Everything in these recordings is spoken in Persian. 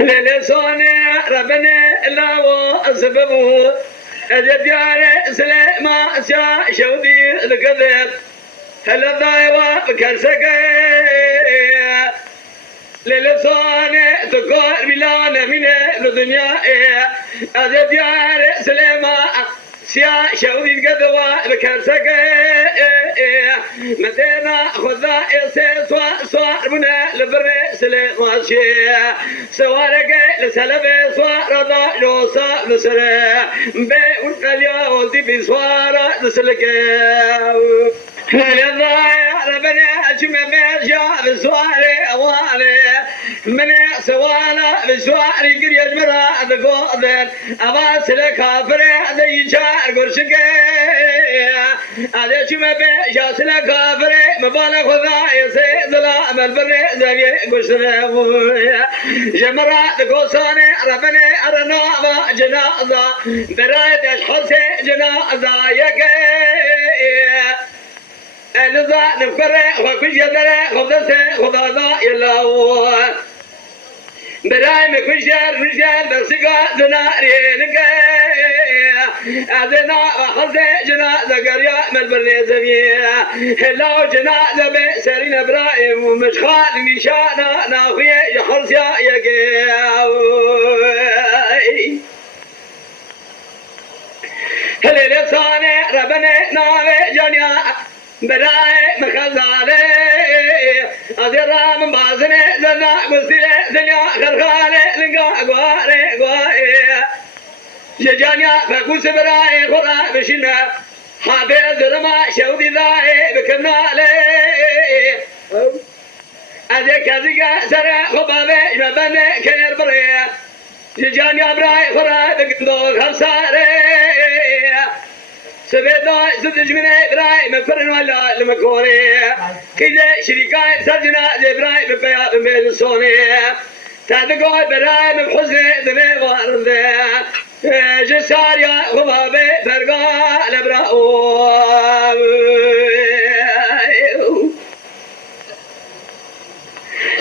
للسان ربنا الله أسببه أجدار سلام شودي الكذب هل الضايوة كرسكي للسان تقار بلانا من الدنيا أجدار سلام شودي الكذب بكرسكي متنا خذا صار بنا لبر سلام شيء سوارك لسلب صار ضا لو صار لسلا بقول اليوم دي بصوار لسلك يا ضايع ربنا أجمع مرجع بصوار أوالي من سوالا بصوار يجري المرا ذقودن أباس لكافر ذي جار قرشك هذا شو ما بيجاس لكافر مبالغ خذا يسيد لا ملبر ذي قرشنا جمرات قوساني ربنا أرنا جنازة برايد الحرس جنازة يكي نزا نفكر وكل جدرة خذته خذا يلا براي مكل شهر رجال برسقة دنارين أذنا خذ جنازة قرية ملبر زمية لو جنازة بسرين إبراهيم ومش خال نشانة ناخية يحرس يا يقي هلي لساني ربنا ناوي جنيا براي مخزالي أذرا من بازني زنا قصيلة دنيا خرخالي لنقا قواري قواري جانيا فقوس براي خورا بشنا حابي زرما شودي لاي بكنالي أذي كذيك سرع خبابي مبني كير بري جانيا براي خورا بكندو خمساري سبيدا زدج من إبراهيم مفرن ولا المكوري كذا شريكاي سجنا إبراهيم بيا بين الصوني تدقوا إبراهيم بحزن ذنب وارد جسار يا خبابي فرقا الإبراهيم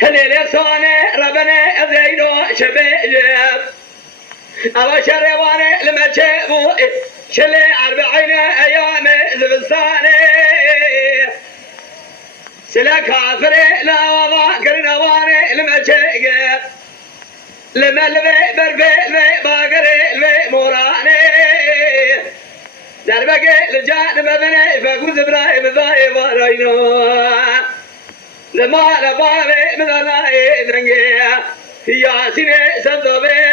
هلي صوني ربنا أذينو شبيب أبا شرواني لما شافوا شلي 40 أيام زبستاني سلا كافري لا وضع كرنواني لما شيق لما لبي بربي باقري لبي موراني دربقي لجانب بني فقوز إبراهيم ضايب ورينو لما لبابي من الله درنقي ياسيني سندوبي